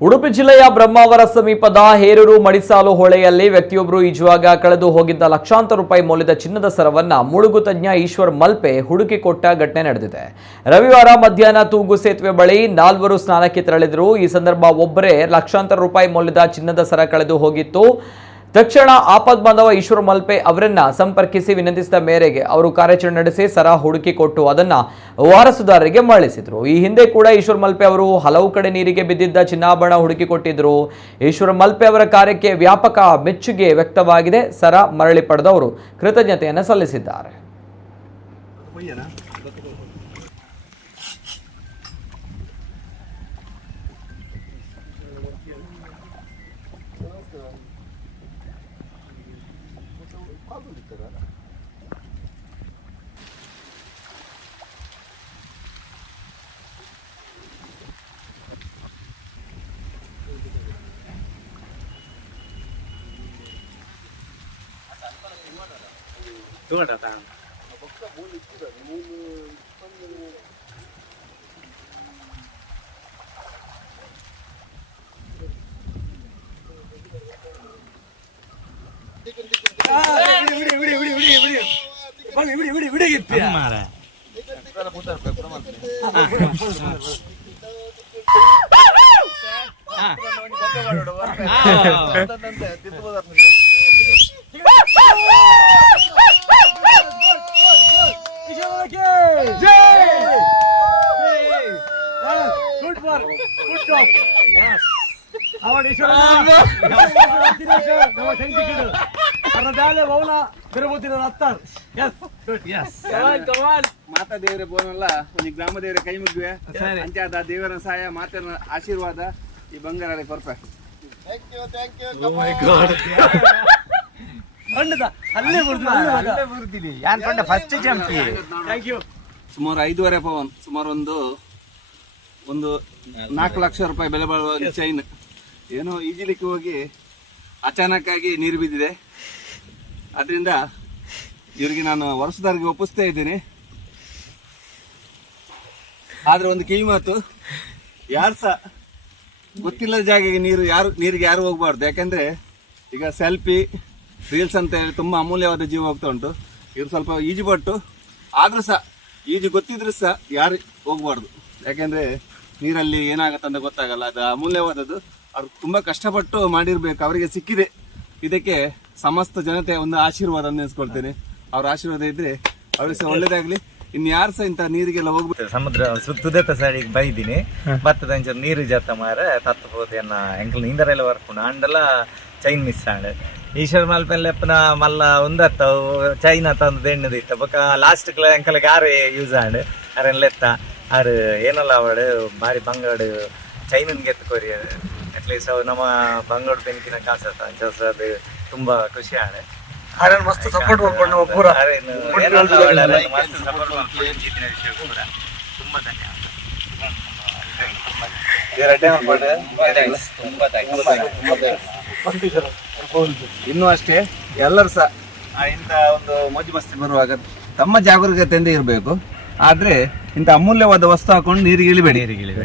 ಉಡುಪಿ ಜಿಲ್ಲೆಯ ಬ್ರಹ್ಮಾವರ ಸಮೀಪದ ಹೇರೂರು ಮಡಿಸಾಲು ಹೊಳೆಯಲ್ಲಿ ವ್ಯಕ್ತಿಯೊಬ್ಬರು ಈಜುವಾಗ ಕಳೆದು ಹೋಗಿದ್ದ ಲಕ್ಷಾಂತರ ರೂಪಾಯಿ ಮೌಲ್ಯದ ಚಿನ್ನದ ಸರವನ್ನ ಮುಳುಗು ತಜ್ಞ ಈಶ್ವರ್ ಮಲ್ಪೆ ಹುಡುಕಿ ಕೊಟ್ಟ ಘಟನೆ ನಡೆದಿದೆ. ರವಿವಾರ ಮಧ್ಯಾಹ್ನ ತೂಗು ಸೇತುವೆ ಬಳಿ ನಾಲ್ವರು ಸ್ನಾನಕ್ಕೆ ತೆರಳಿದರು. ಈ ಸಂದರ್ಭ ಒಬ್ಬರೇ ಲಕ್ಷಾಂತರ ರೂಪಾಯಿ ಮೌಲ್ಯದ ಚಿನ್ನದ ಸರ ಕಳೆದು ಹೋಗಿತ್ತು. ತಕ್ಷಣ ಆಪದ್ ಬಾಂಧವ ಈಶ್ವರ ಮಲ್ಪೆ ಅವರನ್ನ ಸಂಪರ್ಕಿಸಿ ವಿನಂತಿಸಿದ ಮೇರೆಗೆ ಅವರು ಕಾರ್ಯಾಚರಣೆ ನಡೆಸಿ ಸರ ಹುಡುಕಿ ಕೊಟ್ಟು ಅದನ್ನ ವಾರಸುದಾರರಿಗೆ ಮರಳಿಸಿದ್ರು. ಈ ಹಿಂದೆ ಕೂಡ ಈಶ್ವರ ಮಲ್ಪೆ ಅವರು ಹಲವು ಕಡೆ ನೀರಿಗೆ ಬಿದ್ದಿದ್ದ ಚಿನ್ನಾಭರಣ ಹುಡುಕಿ ಕೊಟ್ಟಿದ್ರು. ಈಶ್ವರ ಮಲ್ಪೆ ಅವರ ಕಾರ್ಯಕ್ಕೆ ವ್ಯಾಪಕ ಮೆಚ್ಚುಗೆ ವ್ಯಕ್ತವಾಗಿದೆ. ಸರ ಮರಳಿ ಪಡೆದವರು ಕೃತಜ್ಞತೆಯನ್ನು ಸಲ್ಲಿಸಿದ್ದಾರೆ. Probably could have. Itu ada datang. Apa kita boleh juga, mau Ah! Good work. Good job. Yes. ಅವಳು ಈಶ್ವರ ನಮ್ಮ ಸೈನಿಕರು ಕನ್ನಡಾಲೆ ಮೌನ ತಿರುಪತಿನ ಹತ್ತಾರು ಎಸ್ ಗುಡ್ ಎಸ್ ಮಾತಾ ದೇವರೇ ಬೋನಲ್ಲ ಒಂದು ಗ್ರಾಮ ದೇವರ ಕೈ ಮುಗ್ವೆ. ಅಂತ ಆದ ದೇವರ ಸಹಾಯ ಮಾತನ ಆಶೀರ್ವಾದ ಈ ಬಂಗಾರ ಕೊರಪೆ ಖಂಡಿತ ಅಲ್ಲೇ ಬರ್ತೀನಿ ಫಸ್ಟ್ ಜಂಪಿ ಥ್ಯಾಂಕ್ ಯು ಸುಮಾರು ಐದೂವರೆ ಪವನ್ ಸುಮಾರು ಒಂದು ಒಂದು ನಾಲ್ಕು ಲಕ್ಷ ರೂಪಾಯಿ ಬೆಲೆ ಬಾಳುವ ಚೈನ್ ಏನೋ ಈಜಿಲಿಕ್ಕೆ ಹೋಗಿ ಅಚಾನಕ್ ಆಗಿ ನೀರು ಬಿದ್ದಿದೆ. ಅದರಿಂದ ಇವರಿಗೆ ನಾನು ವರ್ಷದವರೆಗೆ ಒಪ್ಪಿಸ್ತಾ ಇದ್ದೀನಿ. ಆದರೆ ಒಂದು ಕಿವಿ ಮಾತು, ಯಾರು ಸಹ ಗೊತ್ತಿಲ್ಲದ ಜಾಗಕ್ಕೆ ನೀರು ಯಾರು, ನೀರಿಗೆ ಯಾರು ಹೋಗಬಾರ್ದು. ಯಾಕಂದ್ರೆ ಈಗ ಸೆಲ್ಫಿ ರೀಲ್ಸ್ ಅಂತ ಹೇಳಿ ತುಂಬ ಅಮೂಲ್ಯವಾದ ಜೀವ ಹೋಗ್ತಾ ಉಂಟು. ಇವ್ರು ಸ್ವಲ್ಪ ಈಜುಪಟ್ಟು, ಆದ್ರೂ ಸಹ ಈಜು ಗೊತ್ತಿದ್ರು ಸಹ ಯಾರು ಹೋಗಬಾರ್ದು. ಯಾಕೆಂದರೆ ನೀರಲ್ಲಿ ಏನಾಗುತ್ತೆ ಅಂತ ಗೊತ್ತಾಗಲ್ಲ. ಅದು ಅಮೂಲ್ಯವಾದದ್ದು. ಅವ್ರು ತುಂಬ ಕಷ್ಟಪಟ್ಟು ಮಾಡಿರಬೇಕು. ಅವರಿಗೆ ಸಿಕ್ಕಿದೆ. ಇದಕ್ಕೆ ಸಮಸ್ತ ಜನತೆ ಒಂದು ಆಶೀರ್ವಾದ ನೆನೆಸ್ಕೊಳ್ತೇನೆ ಅವ್ರ ಆಶೀರ್ವಾದ ಇದ್ರೆ ಅವ್ರಿಗೆ ಸಹ ಒಳ್ಳೇದಾಗ್ಲಿ. ಇನ್ ಯಾರು ಸಹ ಇಂತ ನೀರಿಗೆಲ್ಲ ಹೋಗ್ಬೇಕು ಸಮುದ್ರ ಸುತ್ತುದತ್ತ ಸೈಡಿಗೆ ಬೈದಿನಿ. ಬತ್ತದ ಅಂಚ ನೀರು ಜಾತ ಮಾರ ತತ್ತು ಅಂಕಲ್ ಎಂಕಲ್ ನೀಂದರೆಲ್ಲ ವರ್ಕೊಂಡು ಅಂಡಲ ಚೈನ್ ಮಿಸ್ ಆಂಡ್ ಈಶ್ವರ ಮಲ್ಪೆಲ್ಲ ಎಪ್ಪನ ಮಲ್ಲ ಒಂದತ್ತ ಚೈನ್ ಅತ್ತ ಒಂದು ದೆಣ್ಣದ ಇತ್ತ. ಬೊಕ ಲಾಸ್ಟ್ ಎಂಕಲ್ಗೆ ಯಾರು ಯೂಸ್ ಆಂಡ್ ಅರೆಲ್ಲ ಎತ್ತ ಆರು ಏನಲ್ಲ ಅವಡು ಭಾರಿ ಬಂಗಾಡು ಚೈನನ್ಗೆ ಗೆತ್ತು ಕೊರಿ ಅವು ನಮ್ಮ ಬಂಗಾಡು ಬೆಂಕಿನ ಅಂಚ ಅದು ತುಂಬಾ ಖುಷಿ ಆಣೆ ಆರನ್ ಮಸ್ತ್ ಸಪೋರ್ಟ್ ಮಾಡ್ಕೊಂಡು ಪೂರ. ಮಸ್ತ್ ಮಾಡ್ಕೊಂಡು ವಿಷಯ ಕೂಡ ತುಂಬಾ ಧನ್ಯವಾದ ಇನ್ನೂ ಅಷ್ಟೇ ಎಲ್ಲರೂ ಸಹ ಆ ಇಂಥ ಒಂದು ಮೋಜು ಮಸ್ತಿ ಬರುವಾಗ ತಮ್ಮ ಜಾಗರೂಕತೆಯಿಂದ ಇರಬೇಕು. ಆದ್ರೆ ಇಂಥ ಅಮೂಲ್ಯವಾದ ವಸ್ತು ಹಾಕೊಂಡು ನೀರಿಗೆ ಇಳಿಬೇಡಿ. ನೀರಿಗೆ ಇಳಿಬೇಡಿ.